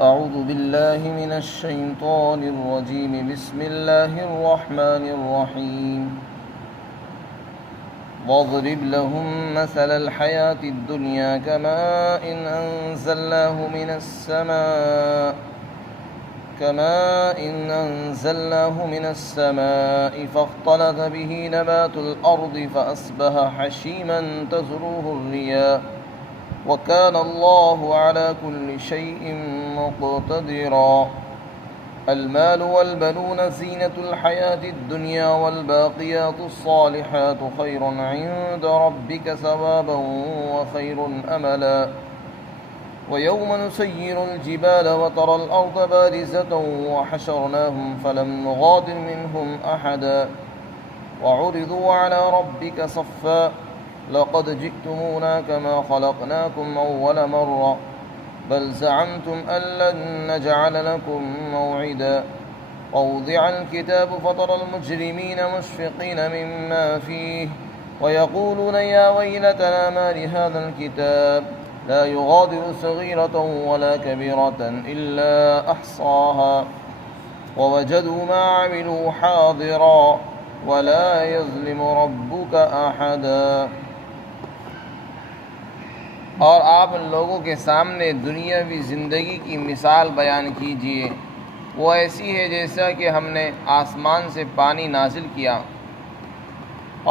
أعوذ بالله من الشيطان الرجيم بسم الله الرحمن الرحيم واضرب لهم مثل الحياة الدنيا كماء أنزلناه من السماء فاختلط به نبات الأرض فأصبح حشيما تذروه الرياح وكان الله على كل شيء مقتدرا المال والبنون زينة الحياة الدنيا والباقيات الصالحات خير عند ربك ثوابا وخير أملا ويوم نسير الجبال وترى الأرض بارزة وحشرناهم فلم نغادر منهم أحدا وعرضوا على ربك صفا لقد جئتمونا كما خلقناكم أول مرة بل زعمتم أن لن نجعل لكم موعدا ووضع الكتاب فترى المجرمين مشفقين مما فيه ويقولون يا ويلتنا ما لهذا الكتاب لا يغادر صغيرة ولا كبيرة إلا أحصاها ووجدوا ما عملوا حاضرا ولا يظلم ربك أحدا۔ اور آپ لوگوں کے سامنے دنیاوی زندگی کی مثال بیان کیجیے، وہ ایسی ہے جیسا کہ ہم نے آسمان سے پانی نازل کیا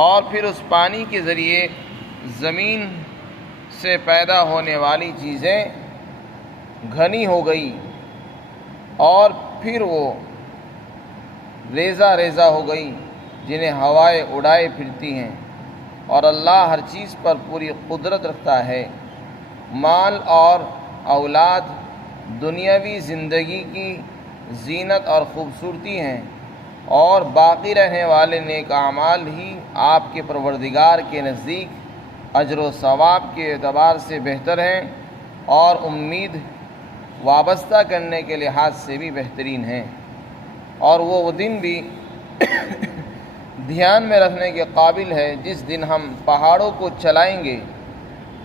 اور پھر اس پانی کے ذریعے زمین سے پیدا ہونے والی چیزیں گھنی ہو گئی اور پھر وہ ریزہ ریزہ ہو گئی جنہیں ہوائیں اڑائے پھرتی ہیں، اور اللہ ہر چیز پر پوری قدرت رکھتا ہے۔ مال اور اولاد دنیاوی زندگی کی زینت اور خوبصورتی ہیں، اور باقی رہنے والے نیک اعمال ہی آپ کے پروردگار کے نزدیک اجر و ثواب کے اعتبار سے بہتر ہیں اور امید وابستہ کرنے کے لحاظ سے بھی بہترین ہیں، اور وہ دن بھی دھیان میں رکھنے کے قابل ہے جس دن ہم پہاڑوں کو چلائیں گے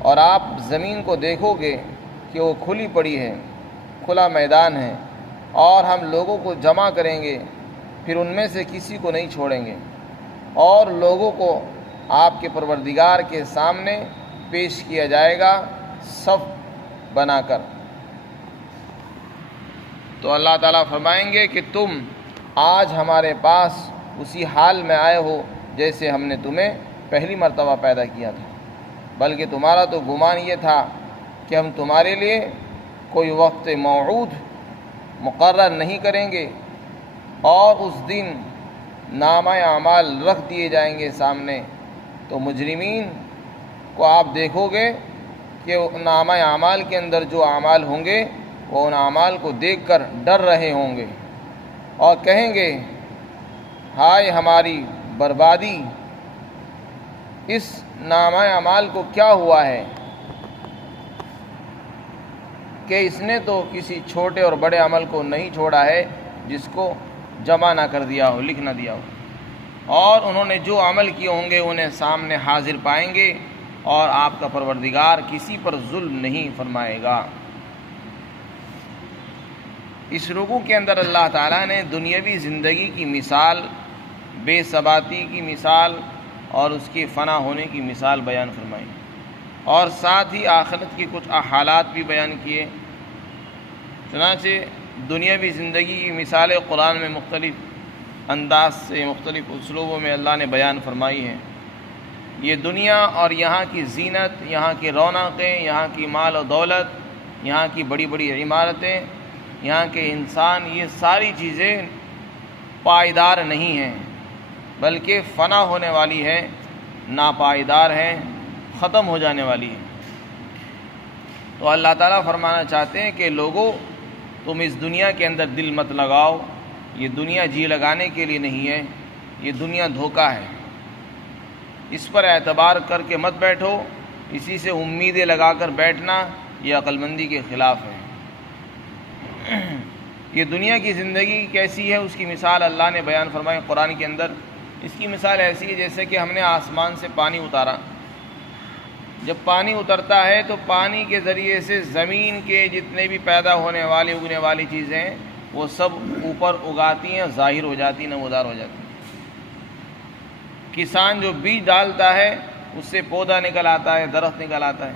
اور آپ زمین کو دیکھو گے کہ وہ کھلی پڑی ہے، کھلا میدان ہے، اور ہم لوگوں کو جمع کریں گے، پھر ان میں سے کسی کو نہیں چھوڑیں گے، اور لوگوں کو آپ کے پروردگار کے سامنے پیش کیا جائے گا صف بنا کر۔ تو اللہ تعالیٰ فرمائیں گے کہ تم آج ہمارے پاس اسی حال میں آئے ہو جیسے ہم نے تمہیں پہلی مرتبہ پیدا کیا تھا، بلکہ تمہارا تو گمان یہ تھا کہ ہم تمہارے لیے کوئی وقت موعود مقرر نہیں کریں گے، اور اس دن نامہ اعمال رکھ دیے جائیں گے سامنے، تو مجرمین کو آپ دیکھو گے کہ نامہ اعمال کے اندر جو اعمال ہوں گے وہ ان اعمال کو دیکھ کر ڈر رہے ہوں گے اور کہیں گے ہائے ہماری بربادی، اس نامہ اعمال کو کیا ہوا ہے کہ اس نے تو کسی چھوٹے اور بڑے عمل کو نہیں چھوڑا ہے جس کو جمع نہ کر دیا ہو، لکھ نہ دیا ہو، اور انہوں نے جو عمل کیے ہوں گے انہیں سامنے حاضر پائیں گے، اور آپ کا پروردگار کسی پر ظلم نہیں فرمائے گا۔ اس رکوع کے اندر اللہ تعالیٰ نے دنیاوی زندگی کی مثال، بے ثباتی کی مثال اور اس کے فنا ہونے کی مثال بیان فرمائی، اور ساتھ ہی آخرت کی کچھ حالات بھی بیان کیے۔ چنانچہ دنیاوی زندگی کی مثالیں قرآن میں مختلف انداز سے، مختلف اسلوبوں میں اللہ نے بیان فرمائی ہیں۔ یہ دنیا اور یہاں کی زینت، یہاں کی رونقیں، یہاں کی مال و دولت، یہاں کی بڑی بڑی عمارتیں، یہاں کے انسان، یہ ساری چیزیں پائیدار نہیں ہیں، بلکہ فنا ہونے والی ہے، ناپائیدار ہیں، ختم ہو جانے والی ہے۔ تو اللہ تعالیٰ فرمانا چاہتے ہیں کہ لوگوں، تم اس دنیا کے اندر دل مت لگاؤ، یہ دنیا جی لگانے کے لیے نہیں ہے، یہ دنیا دھوکہ ہے، اس پر اعتبار کر کے مت بیٹھو، اسی سے امیدیں لگا کر بیٹھنا یہ عقل مندی کے خلاف ہے۔ یہ دنیا کی زندگی کیسی ہے اس کی مثال اللہ نے بیان فرمائی قرآن کے اندر۔ اس کی مثال ایسی ہے جیسے کہ ہم نے آسمان سے پانی اتارا، جب پانی اترتا ہے تو پانی کے ذریعے سے زمین کے جتنے بھی پیدا ہونے والی اگنے والی چیزیں ہیں وہ سب اوپر اگاتی ہیں، ظاہر ہو جاتی ہیں، نمودار ہو جاتی ہیں۔ کسان جو بیج ڈالتا ہے اس سے پودا نکل آتا ہے، درخت نکل آتا ہے،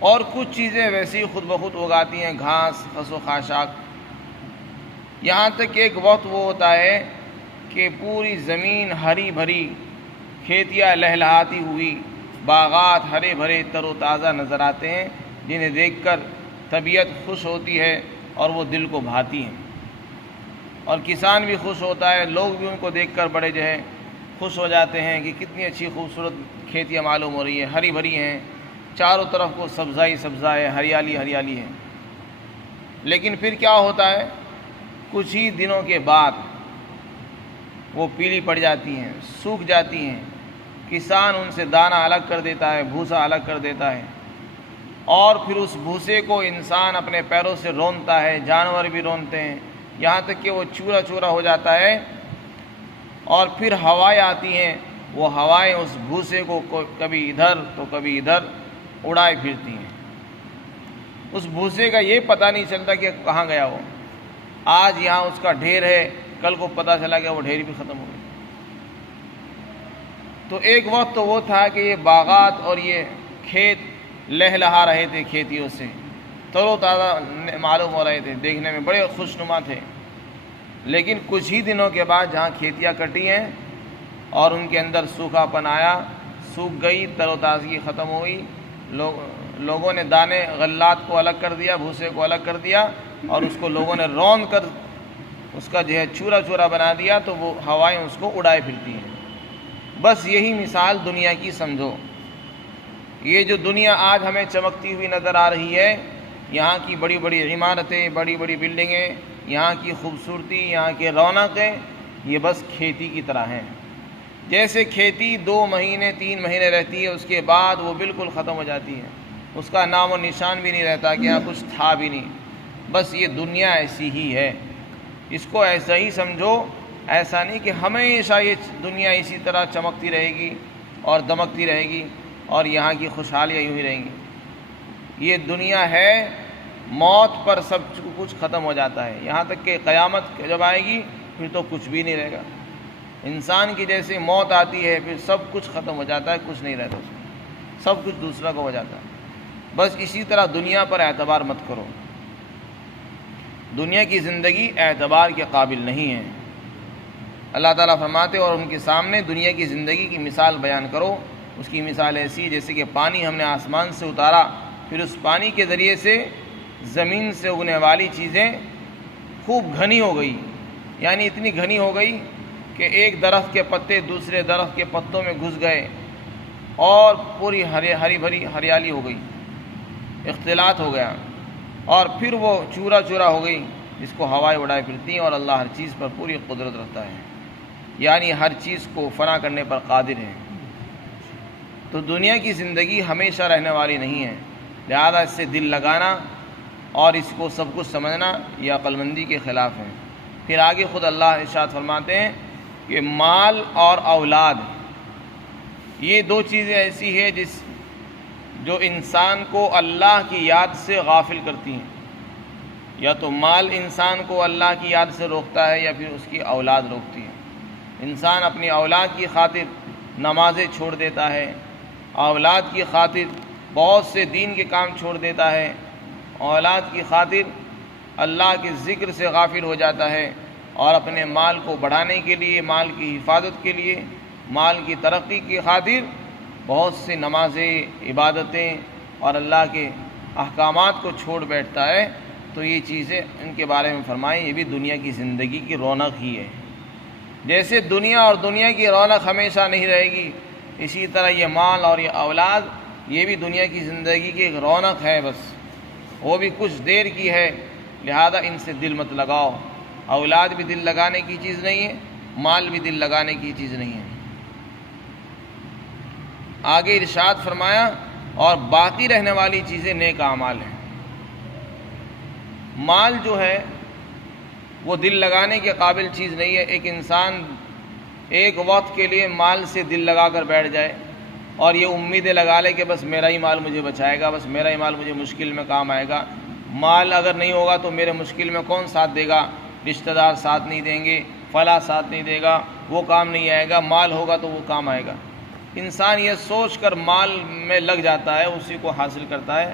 اور کچھ چیزیں ویسی ہی خود بخود اگاتی ہیں، گھاس، خس و خاشاک، یہاں تک کہ ایک وقت وہ ہوتا ہے کہ پوری زمین ہری بھری، کھیتیاں لہلہاتی ہوئی، باغات ہرے بھرے تر و تازہ نظر آتے ہیں، جنہیں دیکھ کر طبیعت خوش ہوتی ہے اور وہ دل کو بھاتی ہیں، اور کسان بھی خوش ہوتا ہے، لوگ بھی ان کو دیکھ کر بڑے جو ہے خوش ہو جاتے ہیں کہ کتنی اچھی خوبصورت کھیتیاں معلوم ہو رہی ہیں، ہری بھری ہیں، چاروں طرف کو سبزائی سبزا ہے، ہریالی ہریالی ہے۔ لیکن پھر کیا ہوتا ہے، کچھ ہی دنوں کے بعد وہ پیلی پڑ جاتی ہیں، سوکھ جاتی ہیں، کسان ان سے دانہ الگ کر دیتا ہے، بھوسا الگ کر دیتا ہے، اور پھر اس بھوسے کو انسان اپنے پیروں سے رونتا ہے، جانور بھی رونتے ہیں، یہاں تک کہ وہ چورا چورا ہو جاتا ہے، اور پھر ہوائیں آتی ہیں، وہ ہوائیں اس بھوسے کو کبھی ادھر تو کبھی ادھر اڑائے پھرتی ہیں۔ اس بھوسے کا یہ پتہ نہیں چلتا کہ کہاں گیا وہ، آج یہاں اس کا ڈھیر ہے، کل کو پتہ چلا کہ وہ ڈھیر بھی ختم ہو گیا۔ تو ایک وقت تو وہ تھا کہ یہ باغات اور یہ کھیت لہلہا رہے تھے، کھیتیوں سے تر و تازہ معلوم ہو رہے تھے، دیکھنے میں بڑے خوشنما تھے۔ لیکن کچھ ہی دنوں کے بعد جہاں کھیتیاں کٹی ہیں اور ان کے اندر سوکھا پن آیا، سوکھ گئی، تر و تازگی ختم ہوئی، لوگوں نے دانے غلات کو الگ کر دیا، بھوسے کو الگ کر دیا، اور اس کو لوگوں نے رون کر اس کا جو ہے چورا چورا بنا دیا، تو وہ ہوائیں اس کو اڑائے پھرتی ہیں۔ بس یہی مثال دنیا کی سمجھو۔ یہ جو دنیا آج ہمیں چمکتی ہوئی نظر آ رہی ہے، یہاں کی بڑی بڑی عمارتیں، بڑی بڑی بلڈنگیں، یہاں کی خوبصورتی، یہاں کے رونقیں، یہ بس کھیتی کی طرح ہیں۔ جیسے کھیتی 2 مہینے 3 مہینے رہتی ہے، اس کے بعد وہ بالکل ختم ہو جاتی ہے، اس کا نام و نشان بھی نہیں رہتا کہ یہاں کچھ تھا بھی نہیں۔ بس یہ دنیا ایسی ہی ہے، اس کو ایسا ہی سمجھو، ایسا نہیں کہ ہمیشہ یہ دنیا اسی طرح چمکتی رہے گی اور دمکتی رہے گی اور یہاں کی خوشحالیاں یوں ہی رہیں گی۔ یہ دنیا ہے، موت پر سب کچھ ختم ہو جاتا ہے، یہاں تک کہ قیامت جب آئے گی پھر تو کچھ بھی نہیں رہے گا۔ انسان کی جیسے موت آتی ہے پھر سب کچھ ختم ہو جاتا ہے، کچھ نہیں رہتا اس میں، سب کچھ دوسرا کو ہو جاتا ہے۔ بس اسی طرح دنیا پر اعتبار مت کرو، دنیا کی زندگی اعتبار کے قابل نہیں ہے۔ اللہ تعالیٰ فرماتے اور ان کے سامنے دنیا کی زندگی کی مثال بیان کرو، اس کی مثال ایسی جیسے کہ پانی ہم نے آسمان سے اتارا، پھر اس پانی کے ذریعے سے زمین سے اگنے والی چیزیں خوب گھنی ہو گئی، یعنی اتنی گھنی ہو گئی کہ ایک درخت کے پتے دوسرے درخت کے پتوں میں گھس گئے اور پوری ہری بھری ہریالی ہو گئی، اختلاط ہو گیا، اور پھر وہ چورا چورا ہو گئی جس کو ہوائیں اڑائے پھرتی ہیں، اور اللہ ہر چیز پر پوری قدرت رکھتا ہے، یعنی ہر چیز کو فنا کرنے پر قادر ہے۔ تو دنیا کی زندگی ہمیشہ رہنے والی نہیں ہے، لہذا اس سے دل لگانا اور اس کو سب کچھ سمجھنا یہ عقل مندی کے خلاف ہے۔ پھر آگے خود اللہ ارشاد فرماتے ہیں کہ مال اور اولاد یہ 2 چیزیں ایسی ہیں جو انسان کو اللہ کی یاد سے غافل کرتی ہیں، یا تو مال انسان کو اللہ کی یاد سے روکتا ہے یا پھر اس کی اولاد روکتی ہے۔ انسان اپنی اولاد کی خاطر نمازیں چھوڑ دیتا ہے، اولاد کی خاطر بہت سے دین کے کام چھوڑ دیتا ہے، اولاد کی خاطر اللہ کے ذکر سے غافل ہو جاتا ہے، اور اپنے مال کو بڑھانے کے لیے، مال کی حفاظت کے لیے، مال کی ترقی کی خاطر بہت سی نمازیں، عبادتیں اور اللہ کے احکامات کو چھوڑ بیٹھتا ہے۔ تو یہ چیزیں ان کے بارے میں فرمائیں، یہ بھی دنیا کی زندگی کی رونق ہی ہے۔ جیسے دنیا اور دنیا کی رونق ہمیشہ نہیں رہے گی، اسی طرح یہ مال اور یہ اولاد یہ بھی دنیا کی زندگی کی ایک رونق ہے، بس وہ بھی کچھ دیر کی ہے، لہذا ان سے دل مت لگاؤ۔ اولاد بھی دل لگانے کی چیز نہیں ہے، مال بھی دل لگانے کی چیز نہیں ہے۔ آگے ارشاد فرمایا اور باقی رہنے والی چیزیں نیک اعمال ہیں۔ مال جو ہے وہ دل لگانے کے قابل چیز نہیں ہے۔ ایک انسان ایک وقت کے لیے مال سے دل لگا کر بیٹھ جائے اور یہ امیدیں لگا لے کہ بس میرا ہی مال مجھے بچائے گا، بس میرا ہی مال مجھے مشکل میں کام آئے گا، مال اگر نہیں ہوگا تو میرے مشکل میں کون ساتھ دے گا، رشتہ دار ساتھ نہیں دیں گے، فلاں ساتھ نہیں دے گا، وہ کام نہیں آئے گا، مال ہوگا تو وہ کام آئے گا۔ انسان یہ سوچ کر مال میں لگ جاتا ہے، اسی کو حاصل کرتا ہے،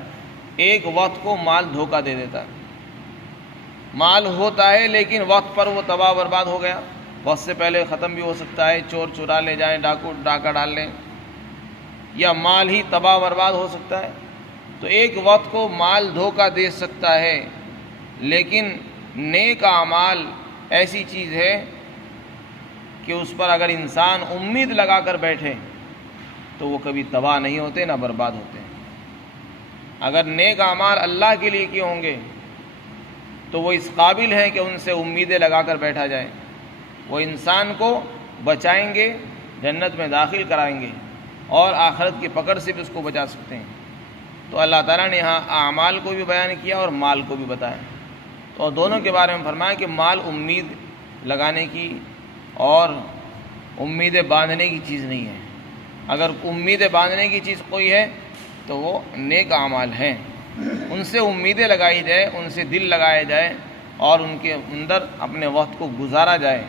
ایک وقت کو مال دھوکہ دے دیتا ہے۔ مال ہوتا ہے لیکن وقت پر وہ تباہ برباد ہو گیا، وقت سے پہلے ختم بھی ہو سکتا ہے، چور چرا لے جائیں، ڈاکو ڈاکہ ڈال لیں، یا مال ہی تباہ برباد ہو سکتا ہے۔ تو ایک وقت کو مال دھوکہ دے سکتا ہے، لیکن نیک اعمال ایسی چیز ہے کہ اس پر اگر انسان امید لگا کر بیٹھے تو وہ کبھی تباہ نہیں ہوتے نہ برباد ہوتے۔ اگر نیک اعمال اللہ کے لیے کیے ہوں گے تو وہ اس قابل ہیں کہ ان سے امیدیں لگا کر بیٹھا جائے، وہ انسان کو بچائیں گے، جنت میں داخل کرائیں گے، اور آخرت کی پکڑ سے بھی اس کو بچا سکتے ہیں۔ تو اللہ تعالیٰ نے یہاں اعمال کو بھی بیان کیا اور مال کو بھی بتایا، تو دونوں کے بارے میں فرمایا کہ مال امید لگانے کی اور امیدیں باندھنے کی چیز نہیں ہے۔ اگر امیدیں باندھنے کی چیز کوئی ہے تو وہ نیک اعمال ہیں، ان سے امیدیں لگائی جائے، ان سے دل لگایا جائے اور ان کے اندر اپنے وقت کو گزارا جائے،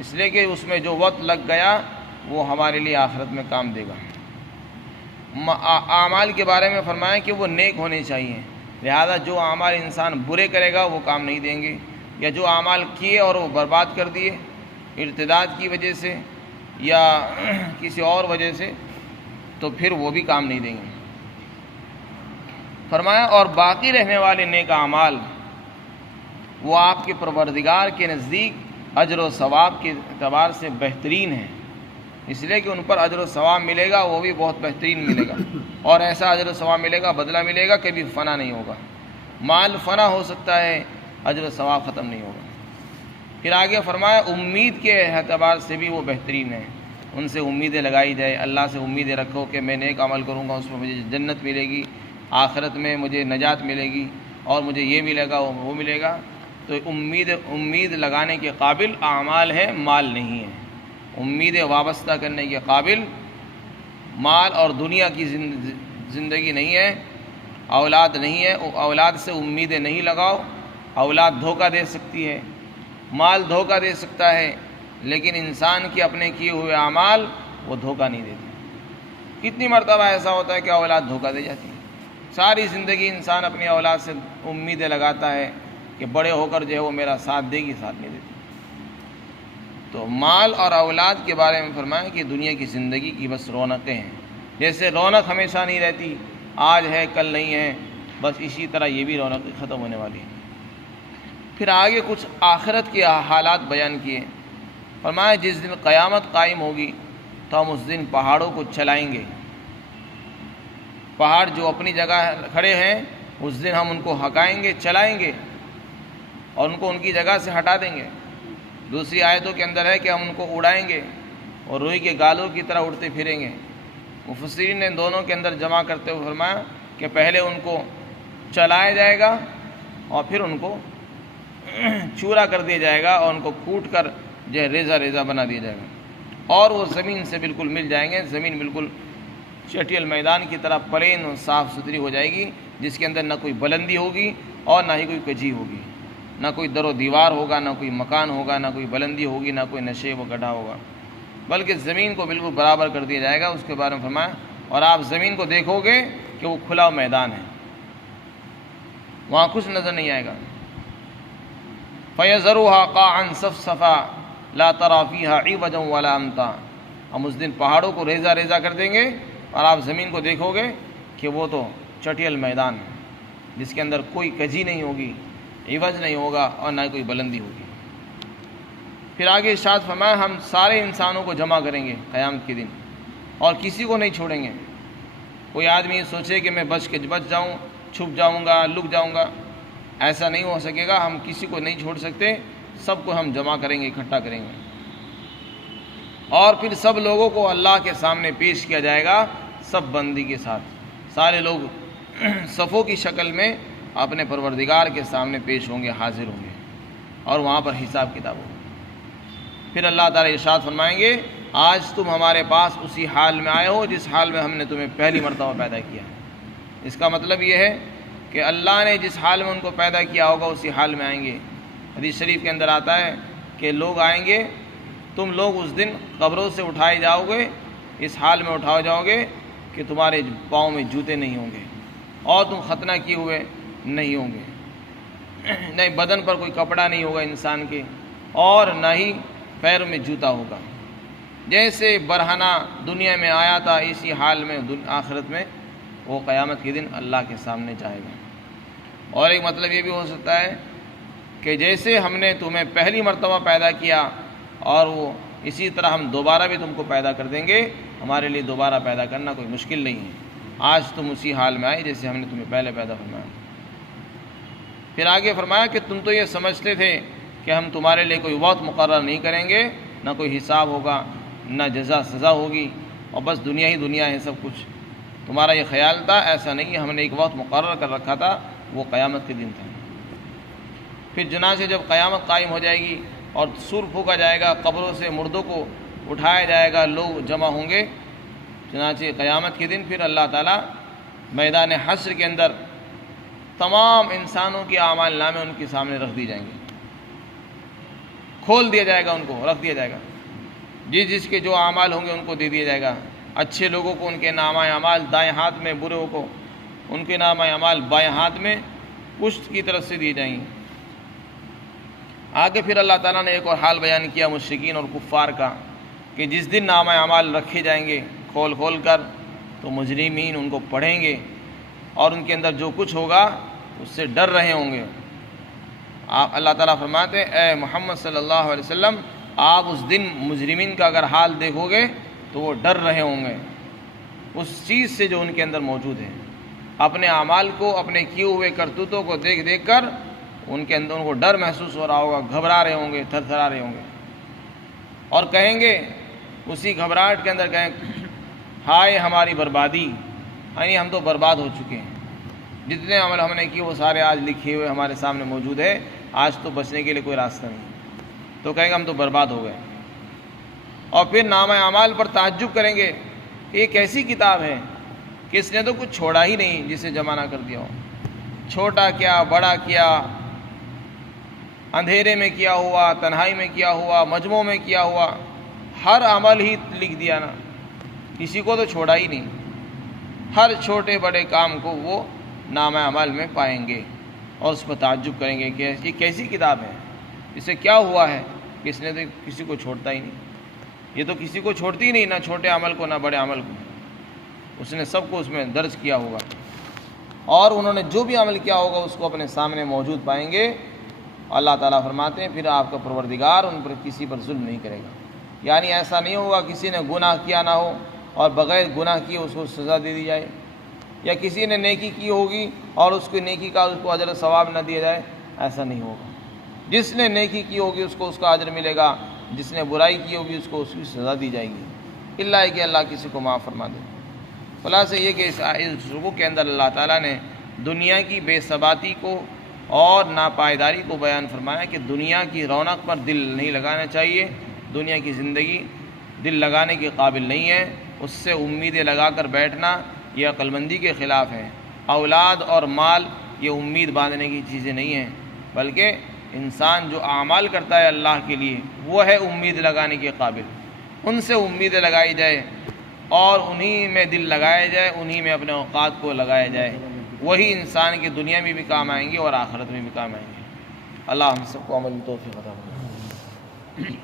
اس لیے کہ اس میں جو وقت لگ گیا وہ ہمارے لیے آخرت میں کام دے گا۔ اعمال کے بارے میں فرمایا کہ وہ نیک ہونے چاہیے، لہذا جو اعمال انسان برے کرے گا وہ کام نہیں دیں گے، یا جو اعمال کیے اور وہ برباد کر دیے ارتداد کی وجہ سے یا کسی اور وجہ سے، تو پھر وہ بھی کام نہیں دیں گے۔ فرمایا اور باقی رہنے والے نیک اعمال وہ آپ کے پروردگار کے نزدیک اجر و ثواب کے اعتبار سے بہترین ہیں، اس لیے کہ ان پر اجر و ثواب ملے گا، وہ بھی بہت بہترین ملے گا، اور ایسا اجر و ثواب ملے گا، بدلہ ملے گا، کبھی فنا نہیں ہوگا۔ مال فنا ہو سکتا ہے، اجر و ثواب ختم نہیں ہوگا۔ پھر آگے فرمایا امید کے اعتبار سے بھی وہ بہترین ہیں، ان سے امیدیں لگائی جائے، اللہ سے امیدیں رکھو کہ میں نیک عمل کروں گا، اس میں مجھے جنت ملے گی، آخرت میں مجھے نجات ملے گی، اور مجھے یہ ملے گا وہ ملے گا۔ تو امید لگانے کے قابل اعمال ہیں، مال نہیں ہے۔ امیدیں وابستہ کرنے کے قابل مال اور دنیا کی زندگی نہیں ہے، اولاد نہیں ہے، اولاد سے امیدیں نہیں لگاؤ، اولاد دھوکہ دے سکتی ہے، مال دھوکہ دے سکتا ہے، لیکن انسان کے اپنے کیے ہوئے اعمال وہ دھوکہ نہیں دیتے۔ کتنی مرتبہ ایسا ہوتا ہے کہ اولاد دھوکہ دے جاتی ہے، ساری زندگی انسان اپنی اولاد سے امیدیں لگاتا ہے کہ بڑے ہو کر جو ہے وہ میرا ساتھ دے گی، ساتھ نہیں دیتی۔ تو مال اور اولاد کے بارے میں فرمایا کہ دنیا کی زندگی کی بس رونقیں ہیں، جیسے رونق ہمیشہ نہیں رہتی، آج ہے کل نہیں ہے، بس اسی طرح یہ بھی رونقیں ختم ہونے والی ہیں۔ پھر آگے کچھ آخرت کے حالات بیان کیے، فرمایا جس دن قیامت قائم ہوگی تو ہم اس دن پہاڑوں کو چلائیں گے، پہاڑ جو اپنی جگہ کھڑے ہیں اس دن ہم ان کو ہکائیں گے، چلائیں گے، اور ان کو ان کی جگہ سے ہٹا دیں گے۔ دوسری آیتوں کے اندر ہے کہ ہم ان کو اڑائیں گے اور روئی کے گالوں کی طرح اڑتے پھریں گے۔ مفسرین نے دونوں کے اندر جمع کرتے ہوئے فرمایا کہ پہلے ان کو چلایا جائے گا اور پھر ان کو چورا کر دیا جائے گا اور ان کو کوٹ کر جو ہے ریزہ ریزہ بنا دیا جائے گا، اور وہ زمین سے بالکل مل جائیں گے، زمین بالکل چٹیل میدان کی طرح پلین اور صاف ستھری ہو جائے گی، جس کے اندر نہ کوئی بلندی ہوگی اور نہ ہی کوئی کجی ہوگی، نہ کوئی در و دیوار ہوگا، نہ کوئی مکان ہوگا، نہ کوئی بلندی ہوگی، نہ کوئی نشیب و گڈھا ہوگا، بلکہ زمین کو بالکل برابر کر دیا جائے گا۔ اس کے بارے میں فرمایا اور آپ زمین کو دیکھو گے کہ وہ کھلا میدان ہے، وہاں کچھ نظر نہیں آئے گا۔ فَيَذَرُهَا قَاعًا صَفْصَفًا لَا تَرَىٰ فِيهَا عِوَجًا وَلَا أَمْتًا، ہم اس دن پہاڑوں کو ریزہ ریزہ کر دیں گے اور آپ زمین کو دیکھو گے کہ وہ تو چٹیل میدان ہے، جس کے اندر کوئی کجی نہیں ہوگی، عوج نہیں ہوگا اور نہ کوئی بلندی ہوگی۔ پھر آگے ارشاد فرمایا ہم سارے انسانوں کو جمع کریں گے قیامت کے دن اور کسی کو نہیں چھوڑیں گے۔ کوئی آدمی سوچے کہ میں بچ جاؤں، چھپ جاؤں گا، لک جاؤں گا، ایسا نہیں ہو سکے گا، ہم کسی کو نہیں چھوڑ سکتے، سب کو ہم جمع کریں گے، اکٹھا کریں گے، اور پھر سب لوگوں کو اللہ کے سامنے پیش کیا جائے گا، سب بندی کے ساتھ، سارے لوگ صفوں کی شکل میں اپنے پروردگار کے سامنے پیش ہوں گے، حاضر ہوں گے، اور وہاں پر حساب کتاب ہوگا۔ پھر اللہ تعالیٰ ارشاد فرمائیں گے آج تم ہمارے پاس اسی حال میں آئے ہو جس حال میں ہم نے تمہیں پہلی مرتبہ پیدا کیا۔ اس کا مطلب یہ ہے کہ اللہ نے جس حال میں ان کو پیدا کیا ہوگا اسی حال میں آئیں گے۔ حدیث شریف کے اندر آتا ہے کہ لوگ آئیں گے، تم لوگ اس دن قبروں سے اٹھائے جاؤ گے، اس حال میں اٹھائے جاؤ گے کہ تمہارے پاؤں میں جوتے نہیں ہوں گے اور تم ختنہ کیے ہوئے نہیں ہوں گے، نہیں بدن پر کوئی کپڑا نہیں ہوگا انسان کے، اور نہ ہی پیروں میں جوتا ہوگا۔ جیسے برہنہ دنیا میں آیا تھا اسی حال میں آخرت میں وہ قیامت کے دن اللہ کے سامنے جائے گا۔ اور ایک مطلب یہ بھی ہو سکتا ہے کہ جیسے ہم نے تمہیں پہلی مرتبہ پیدا کیا اور وہ اسی طرح ہم دوبارہ بھی تم کو پیدا کر دیں گے، ہمارے لیے دوبارہ پیدا کرنا کوئی مشکل نہیں ہے۔ آج تم اسی حال میں آئے جیسے ہم نے تمہیں پہلے پیدا فرمایا۔ پھر آگے فرمایا کہ تم تو یہ سمجھتے تھے کہ ہم تمہارے لیے کوئی وقت مقرر نہیں کریں گے، نہ کوئی حساب ہوگا، نہ جزا سزا ہوگی، اور بس دنیا ہی دنیا ہے سب کچھ۔ تمہارا یہ خیال تھا، ایسا نہیں ہے، ہم نے ایک وقت مقرر کر رکھا تھا، وہ قیامت کے دن تھا۔ پھر چنانچہ جب قیامت قائم ہو جائے گی اور سور پھونکا جائے گا، قبروں سے مردوں کو اٹھایا جائے گا، لوگ جمع ہوں گے، چنانچہ قیامت کے دن پھر اللہ تعالیٰ میدان حشر کے اندر تمام انسانوں کے اعمال نامے ان کے سامنے رکھ دی جائیں گے، کھول دیا جائے گا، ان کو رکھ دیا جائے گا، جس کے جو اعمال ہوں گے ان کو دے دیا جائے گا۔ اچھے لوگوں کو ان کے نامہ اعمال دائیں ہاتھ میں، بروں کو ان کے نامہ اعمال بائیں ہاتھ میں پشت کی طرف سے دیے جائیں گے۔ آگے پھر اللہ تعالیٰ نے ایک اور حال بیان کیا مشرکین اور کفار کا کہ جس دن نامہ اعمال رکھے جائیں گے کھول کھول کر، تو مجرمین ان کو پڑھیں گے اور ان کے اندر جو کچھ ہوگا اس سے ڈر رہے ہوں گے۔ اللہ تعالیٰ فرماتے ہیں اے محمد صلی اللہ علیہ وسلم، آپ اس دن مجرمین کا اگر حال دیکھو گے تو وہ ڈر رہے ہوں گے اس چیز سے جو ان کے اندر موجود ہے۔ اپنے اعمال کو، اپنے کیے ہوئے کرتوتوں کو دیکھ دیکھ کر ان کے اندر ان کو ڈر محسوس ہو رہا ہوگا، گھبرا رہے ہوں گے، تھر تھرا رہے ہوں گے، اور کہیں گے اسی گھبراہٹ کے اندر کہیں ہائے ہماری بربادی، یعنی ہم تو برباد ہو چکے ہیں، جتنے عمل ہم نے کیے وہ سارے آج لکھے ہوئے ہمارے سامنے موجود ہے، آج تو بچنے کے لیے کوئی راستہ نہیں، تو کہیں گے ہم تو برباد ہو گئے۔ اور پھر نامہ اعمال پر تعجب کریں گے کہ یہ کیسی کتاب ہے کہ اس نے تو کچھ چھوڑا ہی نہیں جسے جمع نہ کر دیا ہو، چھوٹا کیا، بڑا کیا، اندھیرے میں کیا ہوا، تنہائی میں کیا ہوا، مجموع میں کیا ہوا، ہر عمل ہی لکھ دیا نا، کسی کو تو چھوڑا ہی نہیں، ہر چھوٹے بڑے کام کو وہ نامہ اعمال میں پائیں گے اور اس پر تعجب کریں گے کہ یہ کیسی کتاب ہے، اسے کیا ہوا ہے کہ اس نے تو کسی کو چھوڑتا ہی نہیں، یہ تو کسی کو چھوڑتی ہی نہیں، نہ چھوٹے عمل کو نہ بڑے عمل کو، اس نے سب کو اس میں درج کیا ہوگا، اور انہوں نے جو بھی عمل کیا ہوگا اس کو اپنے سامنے موجود پائیں گے۔ اللہ تعالیٰ فرماتے ہیں پھر آپ کا پروردگار ان پر کسی پر ظلم نہیں کرے گا، یعنی ایسا نہیں ہوگا کسی نے گناہ کیا نہ ہو اور بغیر گناہ کیے اس کو سزا دے دی جائے، یا کسی نے نیکی کی ہوگی اور اس کی نیکی کا اس کو اجر و ثواب نہ دیا جائے، ایسا نہیں ہوگا۔ جس نے نیکی کی ہوگی اس کو اس کا اجر ملے گا، جس نے برائی کی ہوگی اس کو اس کی سزا دی جائے گی، الا کہ اللہ کسی کو معاف فرما دے۔ خلاصہ یہ کہ اس رکوع کے اندر اللہ تعالیٰ نے دنیا کی بے ثباتی کو اور ناپائیداری کو بیان فرمایا کہ دنیا کی رونق پر دل نہیں لگانا چاہیے، دنیا کی زندگی دل لگانے کے قابل نہیں ہے، اس سے امیدیں لگا کر بیٹھنا یہ عقل مندی کے خلاف ہے۔ اولاد اور مال یہ امید باندھنے کی چیزیں نہیں ہیں، بلکہ انسان جو اعمال کرتا ہے اللہ کے لیے وہ ہے امید لگانے کے قابل، ان سے امیدیں لگائی جائے اور انہی میں دل لگایا جائے، انہی میں اپنے اوقات کو لگایا جائے، وہی انسان کی دنیا میں بھی کام آئیں گے اور آخرت میں بھی کام آئیں گے۔ اللہ ہم سب کو عمل توفیق عطا فرمائے۔